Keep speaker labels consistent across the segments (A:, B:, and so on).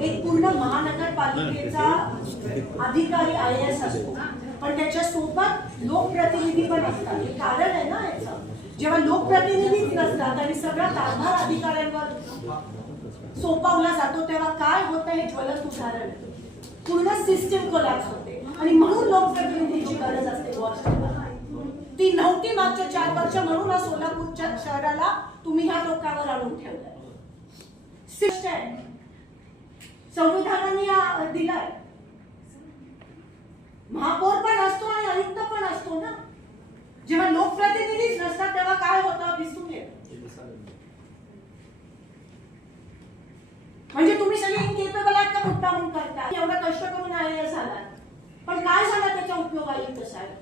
A: एक पूर्ण महानगरपालिकेचा अधिकारी आय एस असतो. पण त्याच्या सोबत लोकप्रतिनिधी पण असतात. हे कारण आहे ना याचं. जेव्हा लोकप्रतिनिधीच नसतात आणि सगळा कारभार अधिकाऱ्यांवर सोपवला जातो तेव्हा काय होतं हे ज्वलंत उदाहरण आहे. पूर्ण सिस्टीम कोलॅप्स होते. आणि म्हणून लोकप्रतिनिधीची गरज असते ती नव्हती मागच्या चार वर्ष म्हणून सोलापूरच्या शहराला तुम्ही ह्या लोकांवर आणून ठेवलंय. शिष्ट आहे संविधानाने दिलाय. महापौर पण असतो आणि आयुक्त पण असतो ना? जेव्हा लोकप्रतिनिधीच नसतात तेव्हा काय होतं? दिसून येत. म्हणजे तुम्ही सगळे इनकेपेबल आहेत का मुद्दा म्हणून करता? एवढं कष्ट करून आलेले झाला पण काय झाला त्याचा उपयोग आयुक्त साहेब?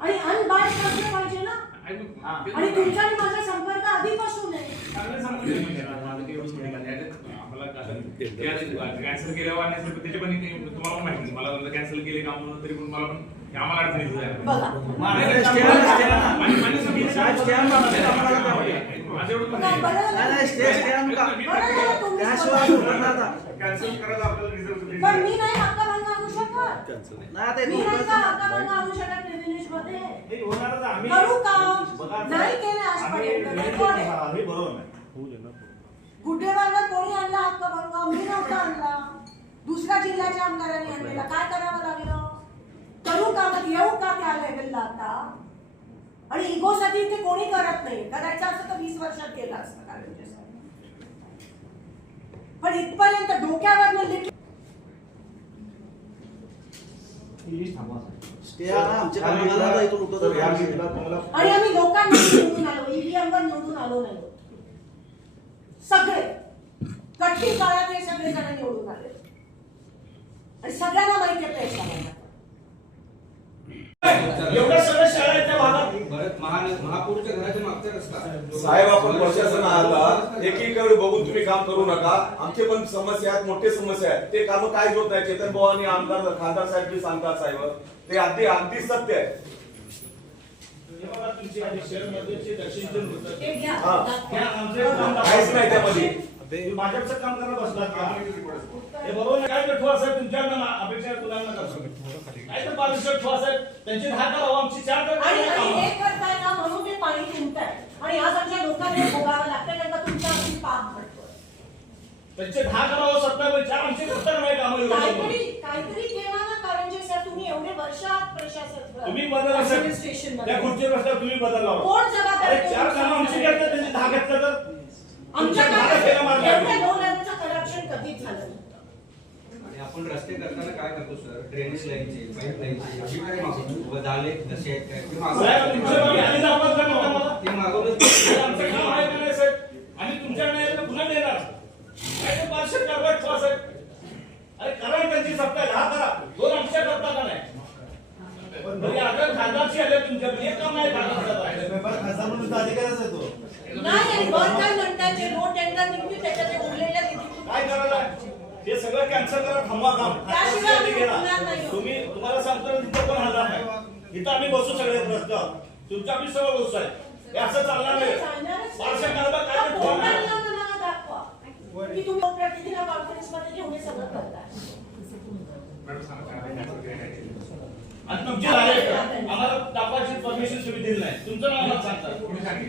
B: आणि
A: असलं पाहिजे ना? आणि तुमचा आणि माझा संपर्क आधीपासून आहे
B: चांगलं सांगितलं म्हणजे ना, माझं ते एवढं थोडी काय आहे. आम्हाला कॅन्सल केल्यावर आणि त्याचे पण तुम्हाला माहिती मला समजा कॅन्सल केले काम म्हणून तरी पण मला पण ते आम्हाला अडचण येते जायला.
A: बघा
B: नाही, नाही,
C: स्टे आणा, स्टे आणा.
B: आणि- आणि समजा-
C: साहेब, स्टे आणा, ते आम्हाला काय होईल?
B: माझं एवढं पण
A: काय
B: नाही.
A: बरं
C: नाही, नाही, स्टे स्टे आणू का?
A: बरं झालं तुम्ही
C: त्याशिवाय
A: स्वतः-
C: होणार नाही आता.
B: कॅन्सल करायला आपल्याला
A: पण मी नाही शकत
C: नाही
A: मी नाही का हक्कभंग आणू शकत प्रिव्हिलेजमध्ये
D: हे होणारच आम्ही
A: करू का?
D: बघा,
A: नाही केलं आजपर्यंत. रेकॉर्ड आहे.
D: हा, बरोबर नाही
A: गुड्डेवारला कोणी आणला हक्कभंग मी नव्हता आणला. दुसऱ्या जिल्ह्याच्या आमदारांनी आणलेला. काय करावं लागलं? करू का मग? येऊ का त्या लेवलला आता? आणि इगोसाठी ते कोणी करत नाही. करायचं असं तर वीस वर्षात केलं असतं कारण. पण इथपर्यंत डोक्यावर
C: आणि
A: आम्ही लोकांना निवडून आलो. ईव्हीएम वर निवडून आलो नाही. सगळे. कठीण काळात हे सगळे जण निवडून आले. आणि सगळ्यांना माहिती आहे पैसा.
D: एवढ्या सगळ्या शाळा आहेत त्या भागात
E: भरत महान- महापौरच्या घराच्या मागचा रस्ता.
F: साहेब आपण प्रशासन आला एकीकडे बघून तुम्ही काम करू नका. आमचे पण समस्या आहेत मोठे समस्या आहेत. ते काम काय होत नाही चेतन भाऊ आणि आमदार खासदार साहेब जे सांगतात साहेब ते अगदी अगदी सत्य आहे. काहीच नाही त्यामध्ये.
D: तुम्ही भाजपचं काम करत हे बरोबर. काय तर ठोस आहे तुमच्याकडनं मा- अपेक्षा आहे तुला करतो काय तर बावीसशे ठोस आहे. त्यांचे दहा करावं आमची चार करावं.
A: हे करताय ना म्हणून ते पाणी तुमतंय आणि ह्या सगळ्या लोकांना हे भोगावं लागतं कारण का तुमचा अगदी पाप भरतोय
D: त्यांचे दहा करावं सत्तर चार आमचे सत्तर नाही कामं
A: काहीतरी काहीतरी केला तुम्ही एवढे वर्ष आहात प्रशासक
D: तुम्ही बदल असेल
A: ऍडमिनिस्ट्रेशन
D: त्या
A: मध्ये
D: खुर्चीवर बसल्यावर तुम्ही बदल लावा.
A: कोण जबाबदार
D: अरे
A: आहे?
D: चार कामं आमची करतात त्यांचे दहा घेतलं तर?
A: आमच्या
D: तुमच्या दहा फेऱ्या
A: काळात
D: मारल्या.
A: एवढ्या दोन लाखाचं करप्शन कधीच झालं? नव्हतं.
E: आणि आपण रस्ते करताना काय करतो सर ड्रेनेज लाईनचे पाईप लाईनचे अभिप्राय मागवतो? व झाले कसे आहेत काय ते
D: साहेब, तुमच्या मागे आधी
E: मागवतो
D: दाखवत का नव्हता मला?
E: ते मागवलं
D: हे आमचं काम आहे का नाही साहेब? आम्ही तुमच्याकडे यायला पुन्हा देणार. काय ते पाचशे कारवाई ठोस आहे अरे करा त्यांची सत्ता करा. दोन आमच्या करता का नाही म्हणजे अगर खासदारची आले तुमच्याकडे एक काम नाही खासदार
A: नाही आणि वर काय म्हणतात जे नो टेंडर निघतील त्याच्यात ते उरलेल्या
D: काय करायला? हे सगळं कॅन्सल करा थांबवा काम.
A: त्याशिवाय आम्ही
D: गेला.
A: उठणार नाही.
D: तुम्ही तुम्हाला सांगतो ना, तिथं पण नाही इथं आम्ही बसू सगळे प्रश्न. तुमच्या बी सगळं बसू आहे. हे असं चालणार नाही. काय ते? आणि तुमचे दाखवायची परमिशन तुम्ही दिली नाही. तुमचं नाव सांगतात?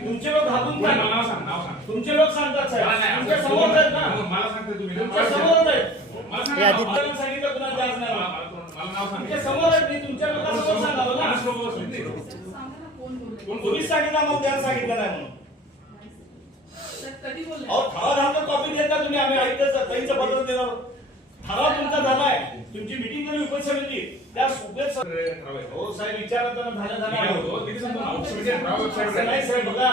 D: तुमचे लोक घाबरून
B: मला
D: काय
B: नाव सांग नाव सांग.
D: तुमचे लोक सांगतात साहेब. तुमच्यासमोर आहेत ना.
B: मग मला सांगते तुम्ही.
D: तुमच्यासमोर आहेत.
B: मला सांगा.
D: सांगितलं कुणाला द्यायचं नाही.
B: मला-
D: मला.
B: मला- मला नाव सांगा.
D: तुमच्यासमोर आहेत मी तुमच्या लोकांसमोर सांगावं ना. तुम्हीच सांगितलं मग सांगितलं नाही म्हणून. अहो ठराव झाला कॉपी देत ना तुम्ही आम्ही ऐकलं ताईचं पत्र देणार ठराव तुमचा झालाय. तुमची त्या
B: आहे.
D: हो साहेब विचारत झालं झालं. नाही. साहेब बघा.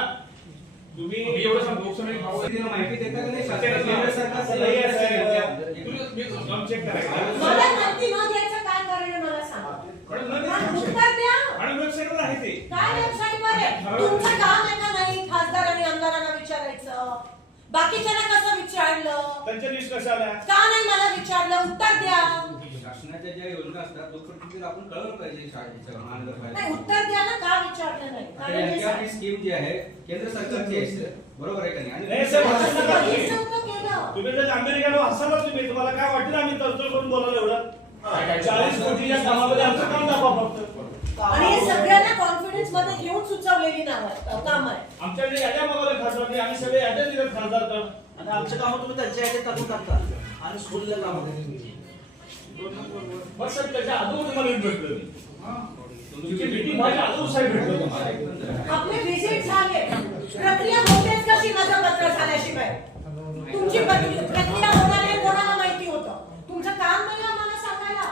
B: मी
D: तुम्ही
B: एवढं.
E: तिला माहिती देता का नाही?
D: आहे,
A: द्यायचं काय कारण आहे मला सांगा.
B: मॅडम,
A: पण
B: मॅडम,
A: उत्तर द्या.
B: मॅडम, website वर आहे ते.
A: काय वेबसाईट वर आहे तुमचं काम आहे का नाही खासदार आणि आमदारांना विचारायचं? बाकीच्यांना कसं विचारलं?
D: त्यांच्या लिस्ट कशा आल्या
A: का नाही मला विचारलं? उत्तर द्या.
E: शासनाच्या ज्या योजना असतात लोकप्रतिनिधीला आपण कळवलं पाहिजे शाळेच्या
A: नाही
E: महानगरपालिका
A: उत्तर द्या ना का विचारलं नाही?
E: आता
A: कारण हे
E: यांची आपली
A: सा-
E: स्कीम जी आहे केंद्र सरकारची आहे सर. बरोबर आहे का नाही?
D: नाही,
E: आणि
A: असं
D: नका.
A: केलं.
D: तुम्ही तर अमेरिकेला हसाला तुम्ही तुम्हाला काय वाटेल आम्ही तळतळ करून बोलायला एवढं? चाळीस कोटीच्या कामामध्ये आमचं काम दाखवा फक्त.
A: आणि हे सगळ्यांना कॉन्फिडन्समध्ये घेऊन सुचवलेली नाव काम आहे.
D: आमच्याकडे याद्या मागवल्या खासदारांनी आम्ही सगळे याद्या दिल्यात खासदार
C: आणि आमचे कामं तुम्ही त्यांच्या ह्याच्यात टाकून टाकता आणि सोडल्या कामं
D: बस साहेब त्याच्या अगोदर तुम्हाला भेटलो मी तुमची मीटिंग माझ्या अगोदर साहेब भेटलो तुम्हाला
A: आपले व्हिजिट झाले. प्रक्रिया होतेच कशी माझं पत्र झाल्याशिवाय? तुमची प्रक्रिया प्रक्रिया होणार आहे कोणाला माहिती होतं? तुमचं काम नाही आम्हाला सांगायला.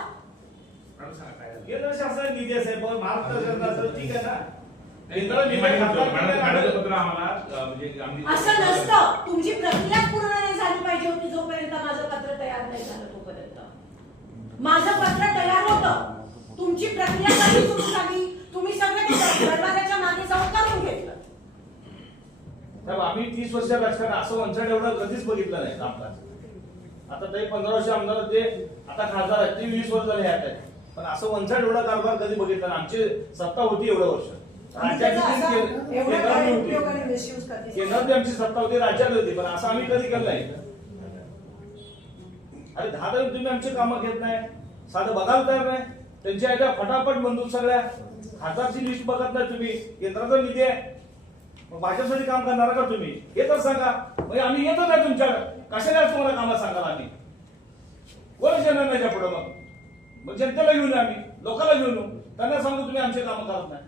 D: शासन निधी महाराष्ट्र ठीक आहे ना?
B: म्हणजे
A: असं नसतं. तुमची प्रक्रिया पूर्ण नाही झाली पाहिजे होती जोपर्यंत माझं पत्र तयार नाही झालं तोपर्यंत माझं पत्र तयार होतं. तुमची प्रक्रिया कधी सुरू झाली? तुम्ही सगळं दरवाजाच्या मागे जाऊन करून घेतलं.
D: साहेब आम्ही तीस वर्ष राजकारण असं वंचड एवढं कधीच बघितलं नाही कामकाज. आता ते पंधरा वर्ष आमदार ते आता खासदार आहेत ते वीस वर्ष झाले आहेत. पण असं वंचड एवढा कारभार कधी बघितला आमची सत्ता होती एवढं वर्ष.
A: कधीच
D: केंद्रात आमची सत्ता होती राज्यात होती पण असं आम्ही कधी केलं नाही. अरे दहा तारीख तुम्ही आमची कामं घेत नाही. साधं बघाल तयार नाही. त्यांच्या याच्या फटाफट बंदूक सगळ्या. खासदारची लिस्ट बघत नाही तुम्ही. केंद्राचा निधी आहे. मग काम करणार का तुम्ही? हे तर सांगा. म्हणजे आम्ही येतो नाही तुमच्या कशाला तुम्हाला कामा सांगाल आम्ही? कोणच येणार नाही पुढे मग? मग जनतेला घेऊन आम्ही. लोकांना घेऊन त्यांना सांगू तुम्ही आमचे कामं करत नाही.